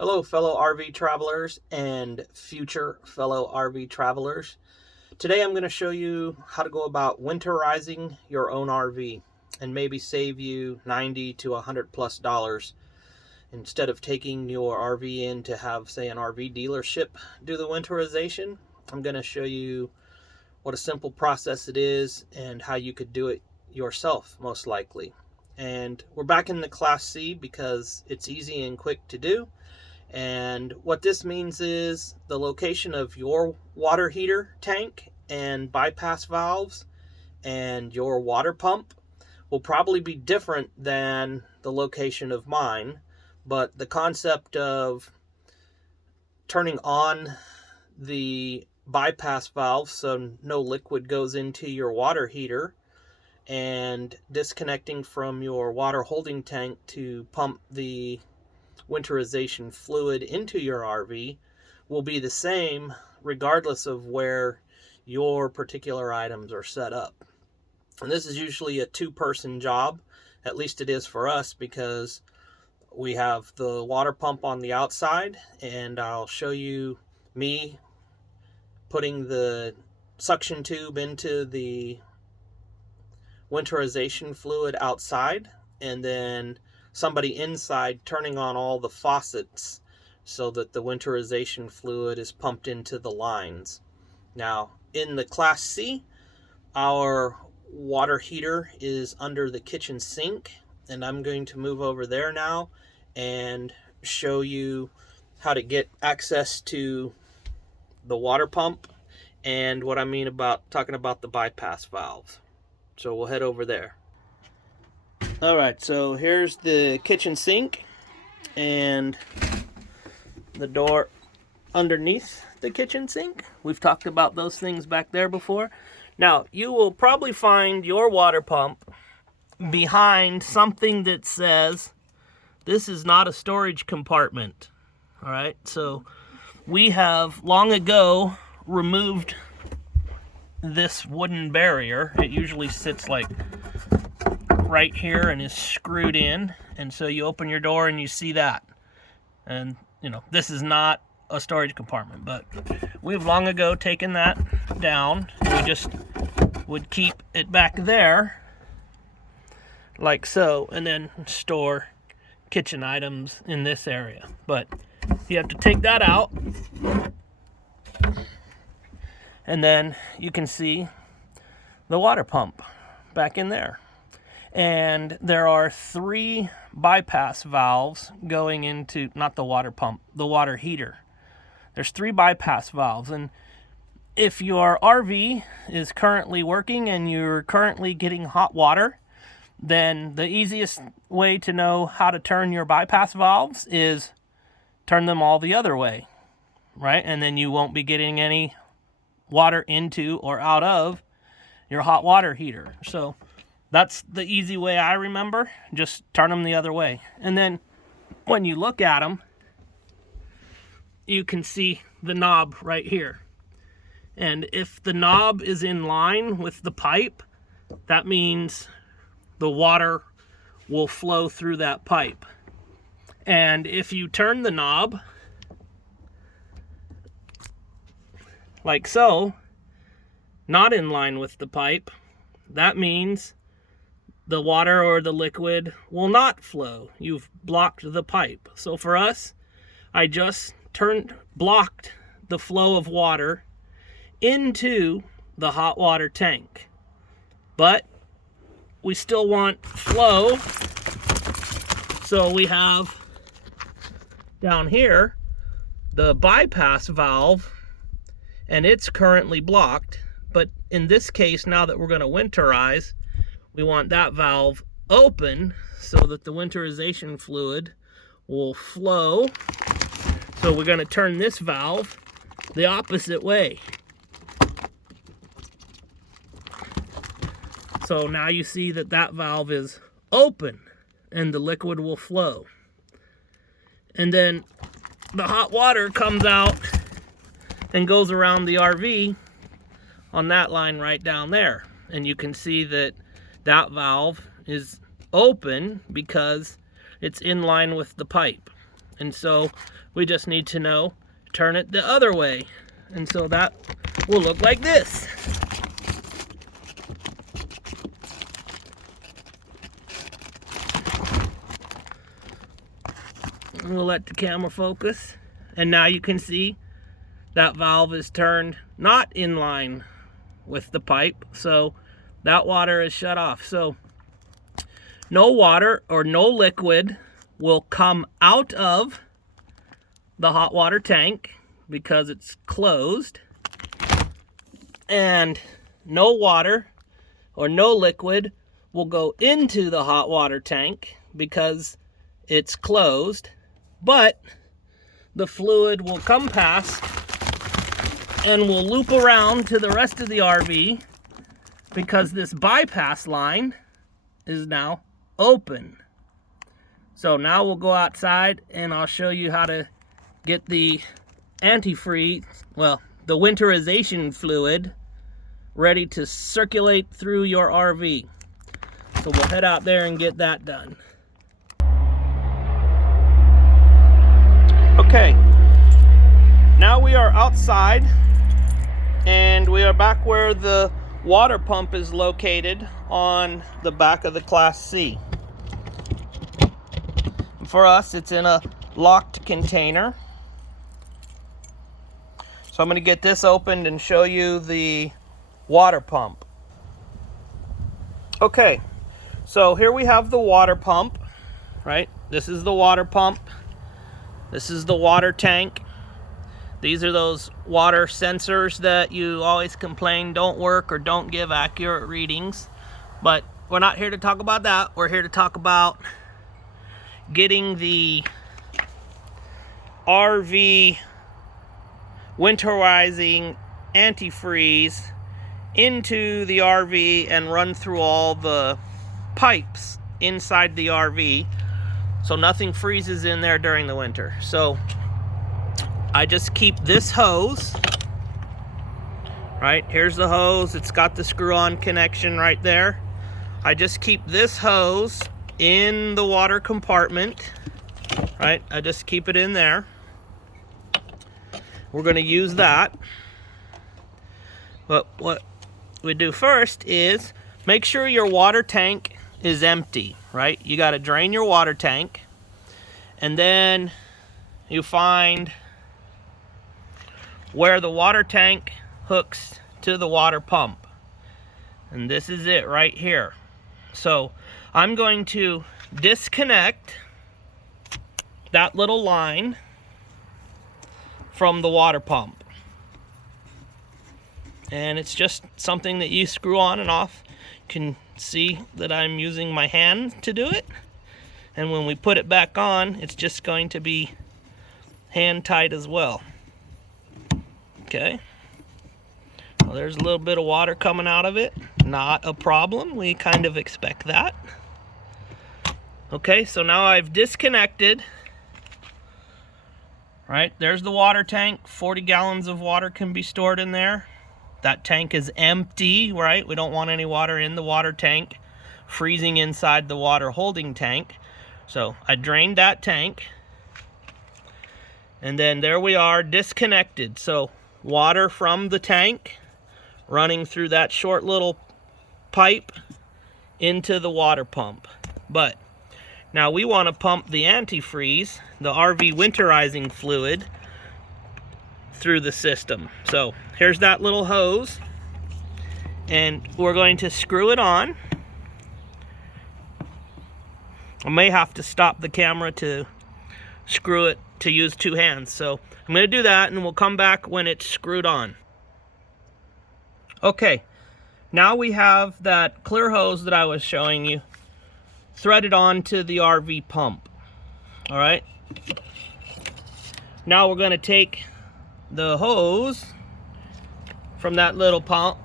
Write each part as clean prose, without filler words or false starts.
Hello, fellow RV travelers and future fellow RV travelers. Today I'm going to show you how to go about winterizing your own RV and maybe save you 90 to $100+ instead of taking your RV in to have, say, an RV dealership do the winterization. I'm going to show you what a simple process it is and how you could do it yourself, most likely. And we're back in the Class C because it's easy and quick to do. And what this means is the location of your water heater tank and bypass valves and your water pump will probably be different than the location of mine. But the concept of turning on the bypass valve so no liquid goes into your water heater and disconnecting from your water holding tank to pump the winterization fluid into your RV will be the same regardless of where your particular items are set up. And this is usually a two-person job, at least it is for us, because we have the water pump on the outside, and I'll show you me putting the suction tube into the winterization fluid outside, and then somebody inside turning on all the faucets so that the winterization fluid is pumped into the lines. Now, in the Class C, our water heater is under the kitchen sink, and I'm going to move over there now and show you how to get access to the water pump and what I mean about talking about the bypass valves. So we'll head over there. Alright, so here's the kitchen sink and the door underneath the kitchen sink. We've talked about those things back there before. Now, you will probably find your water pump behind something that says, "This is not a storage compartment." Alright, so we have long ago removed this wooden barrier. It usually sits like right here and is screwed in, and so you open your door and you see that, and this is not a storage compartment, but we've long ago taken that down. We just would keep it back there like so, and then store kitchen items in this area. But you have to take that out, and then you can see the water pump back in there. And there are 3 bypass valves going into, not the water pump, the water heater. There's 3 bypass valves. And if your RV is currently working and you're currently getting hot water, then the easiest way to know how to turn your bypass valves is turn them all the other way, right? And then you won't be getting any water into or out of your hot water heater. So that's the easy way I remember. Just turn them the other way. And then when you look at them, you can see the knob right here. And if the knob is in line with the pipe, that means the water will flow through that pipe. And if you turn the knob like so, not in line with the pipe, that means the water or the liquid will not flow. You've blocked the pipe. So for us, I just blocked the flow of water into the hot water tank. But we still want flow. So we have down here the bypass valve, and it's currently blocked. But in this case, now that we're going to winterize, we want that valve open so that the winterization fluid will flow. So we're going to turn this valve the opposite way. So now you see that that valve is open and the liquid will flow. And then the hot water comes out and goes around the RV on that line right down there. And you can see that that valve is open because it's in line with the pipe. And so we just need to know, turn it the other way. And so that will look like this. We'll let the camera focus. And now you can see that valve is turned not in line with the pipe. So that water is shut off. So no water or no liquid will come out of the hot water tank because it's closed. And no water or no liquid will go into the hot water tank because it's closed. But the fluid will come past and will loop around to the rest of the RV because this bypass line is now open. So now we'll go outside and I'll show you how to get the antifreeze, well, the winterization fluid ready to circulate through your RV. So we'll head out there and get that done. Okay, now we are outside and we are back where the water pump is located on the back of the Class C. For us, it's in a locked container. So I'm going to get this opened and show you the water pump. Okay, so here we have the water pump, right? This is the water pump. This is the water tank. These are those water sensors that you always complain don't work or don't give accurate readings. But we're not here to talk about that. We're here to talk about getting the RV winterizing antifreeze into the RV and run through all the pipes inside the RV so nothing freezes in there during the winter. So I just keep this hose, right? Here's the hose. It's got the screw-on connection right there. I just keep this hose in the water compartment, right? I just keep it in there. We're going to use that. But what we do first is make sure your water tank is empty, right? You got to drain your water tank, and then you find where the water tank hooks to the water pump. And this is it right here. So I'm going to disconnect that little line from the water pump. And it's just something that you screw on and off. You can see that I'm using my hand to do it. And when we put it back on, it's just going to be hand tight as well. Okay. Well, there's a little bit of water coming out of it. Not a problem. We kind of expect that. Okay, so now I've disconnected. Right, there's the water tank. 40 gallons of water can be stored in there. That tank is empty, right? We don't want any water in the water tank freezing inside the water holding tank. So I drained that tank. And then there we are, disconnected. So water from the tank running through that short little pipe into the water pump. But now we want to pump the antifreeze, the RV winterizing fluid, through the system. So here's that little hose, and we're going to screw it on. I may have to stop the camera to screw it, to use two hands. So I'm going to do that, and we'll come back when it's screwed on. Okay, now we have that clear hose that I was showing you threaded onto the RV pump. All right. Now we're going to take the hose from that little pump,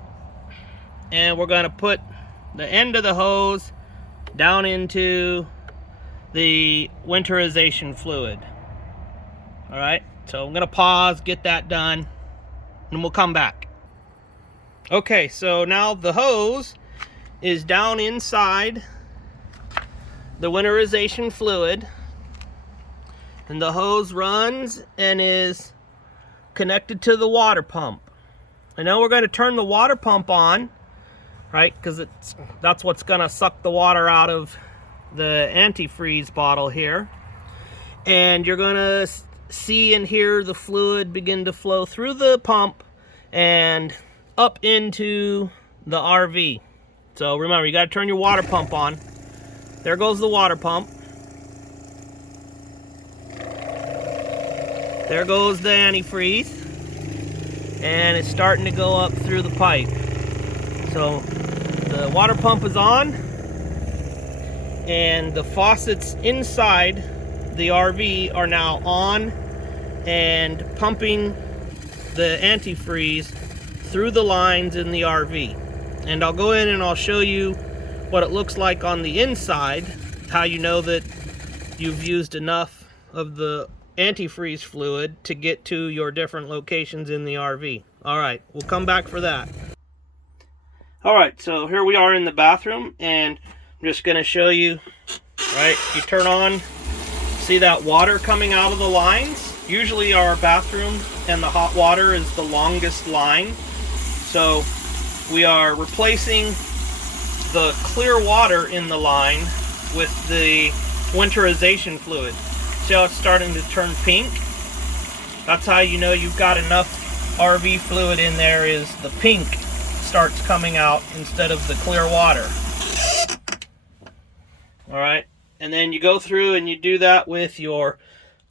and we're going to put the end of the hose down into the winterization fluid. All right. So I'm going to pause, get that done, and we'll come back. Okay, so now the hose is down inside the winterization fluid, and the hose runs and is connected to the water pump. And now we're going to turn the water pump on, right? Because that's what's going to suck the water out of the antifreeze bottle here. And you're going to see and hear the fluid begin to flow through the pump and up into the RV. So remember, you got to turn your water pump on. There goes the water pump. There goes the antifreeze. And it's starting to go up through the pipe. So the water pump is on, and the faucets inside the RV are now on and pumping the antifreeze through the lines in the RV. And I'll go in and I'll show you what it looks like on the inside, how you know that you've used enough of the antifreeze fluid to get to your different locations in the RV. All right, we'll come back for that. All right, so here we are in the bathroom, and I'm just going to show you, right, you turn on, see that water coming out of the lines? Usually our bathroom and the hot water is the longest line. So we are replacing the clear water in the line with the winterization fluid. See how it's starting to turn pink? That's how you know you've got enough RV fluid in there, is the pink starts coming out instead of the clear water. All right, and then you go through and you do that with your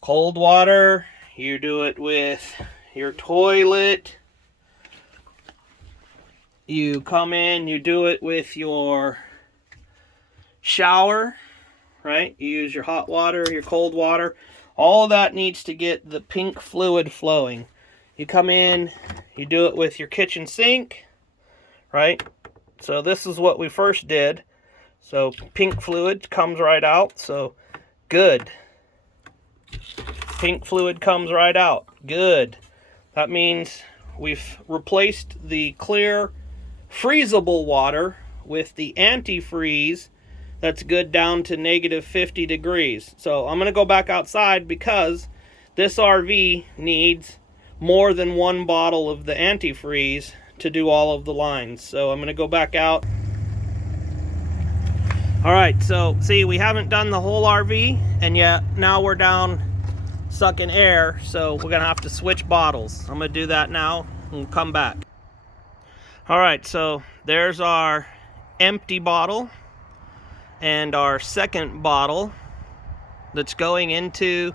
cold water, you do it with your toilet, you come in, you do it with your shower, right? You use your hot water, your cold water. All that needs to get the pink fluid flowing. You come in, you do it with your kitchen sink, right? So this is what we first did. So pink fluid comes right out, so good. Pink fluid comes right out, good. That means we've replaced the clear freezable water with the antifreeze that's good down to -50 degrees. So I'm going to go back outside because this RV needs more than one bottle of the antifreeze to do all of the lines. So I'm going to go back out. All right, so see, we haven't done the whole RV, and yet now we're down sucking air, so we're going to have to switch bottles. I'm going to do that now and come back. All right, so there's our empty bottle and our second bottle that's going into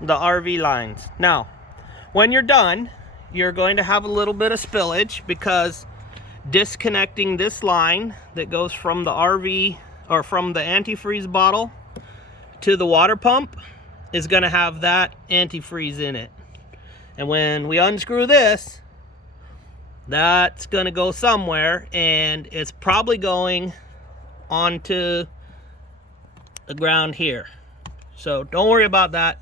the RV lines. Now, when you're done, you're going to have a little bit of spillage because disconnecting this line that goes from the RV or from the antifreeze bottle to the water pump is going to have that antifreeze in it. And when we unscrew this, that's going to go somewhere, and it's probably going onto the ground here. So don't worry about that.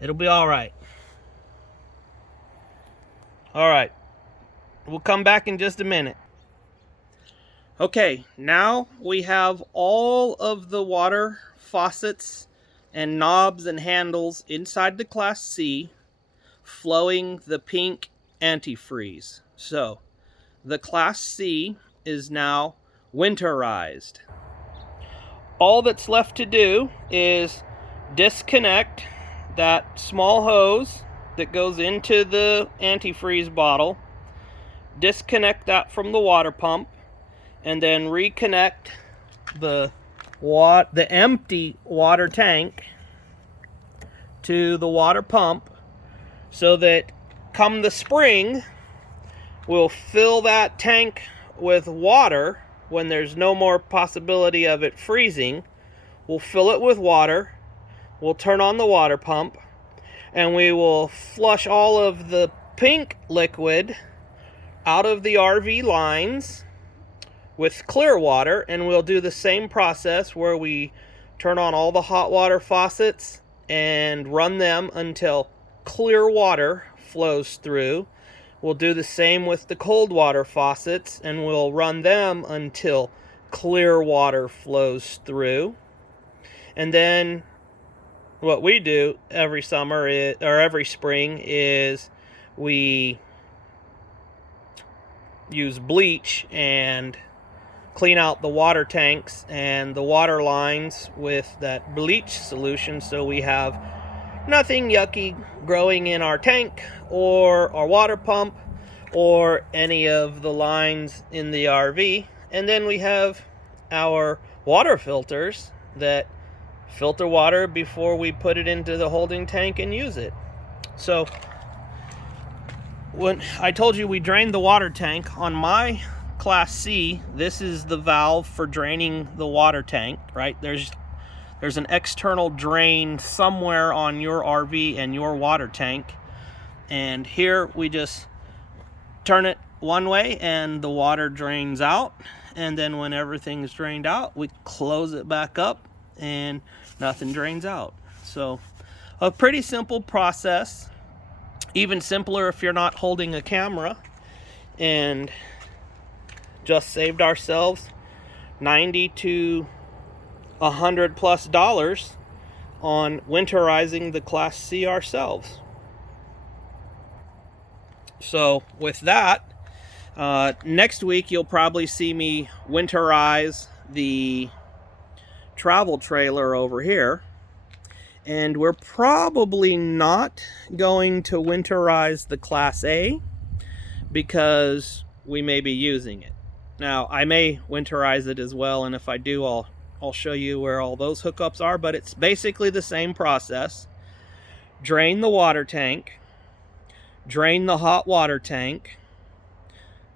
It'll be all right. All right. We'll come back in just a minute. Okay, now we have all of the water faucets and knobs and handles inside the Class C flowing the pink antifreeze. So the Class C is now winterized. All that's left to do is disconnect that small hose that goes into the antifreeze bottle, disconnect that from the water pump, and then reconnect the empty water tank to the water pump so that come the spring, we'll fill that tank with water. When there's no more possibility of it freezing, we'll fill it with water, we'll turn on the water pump, and we will flush all of the pink liquid out of the RV lines with clear water, and we'll do the same process where we turn on all the hot water faucets and run them until clear water flows through. We'll do the same with the cold water faucets, and we'll run them until clear water flows through. And then what we do every summer or every spring is we use bleach and clean out the water tanks and the water lines with that bleach solution, so we have nothing yucky growing in our tank or our water pump or any of the lines in the RV. And then we have our water filters that filter water before we put it into the holding tank and use it. So when I told you we drained the water tank on my Class C, this is the valve for draining the water tank, right? There's an external drain somewhere on your RV and your water tank. And here we just turn it one way and the water drains out. And then when everything's drained out, we close it back up and nothing drains out. So a pretty simple process. Even simpler if you're not holding a camera, and just saved ourselves $90 to $100+ on winterizing the Class C ourselves. So with that, next week you'll probably see me winterize the travel trailer over here. And we're probably not going to winterize the Class A because we may be using it. Now, I may winterize it as well, and if I do, I'll show you where all those hookups are, but it's basically the same process. Drain the water tank, drain the hot water tank,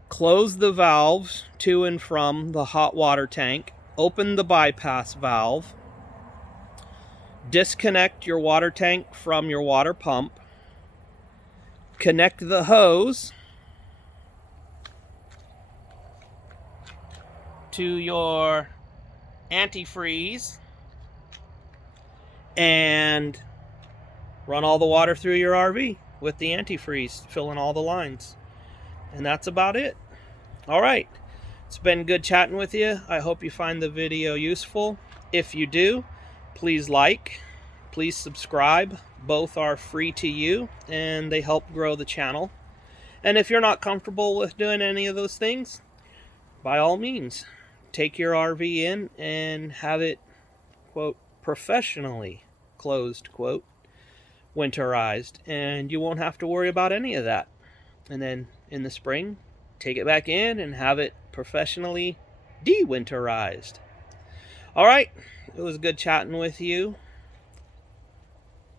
close the valves to and from the hot water tank, open the bypass valve, disconnect your water tank from your water pump, connect the hose to your antifreeze, and run all the water through your RV with the antifreeze, filling all the lines. And that's about it. All right. It's been good chatting with you. I hope you find the video useful. If you do, please like, please subscribe. Both are free to you and they help grow the channel. And if you're not comfortable with doing any of those things, by all means, take your RV in and have it, quote, professionally, closed quote, winterized, and you won't have to worry about any of that. And then in the spring, take it back in and have it professionally de-winterized. All right, it was good chatting with you,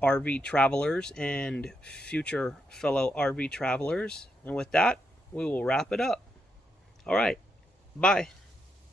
RV travelers and future fellow RV travelers. And with that, we will wrap it up. All right, bye.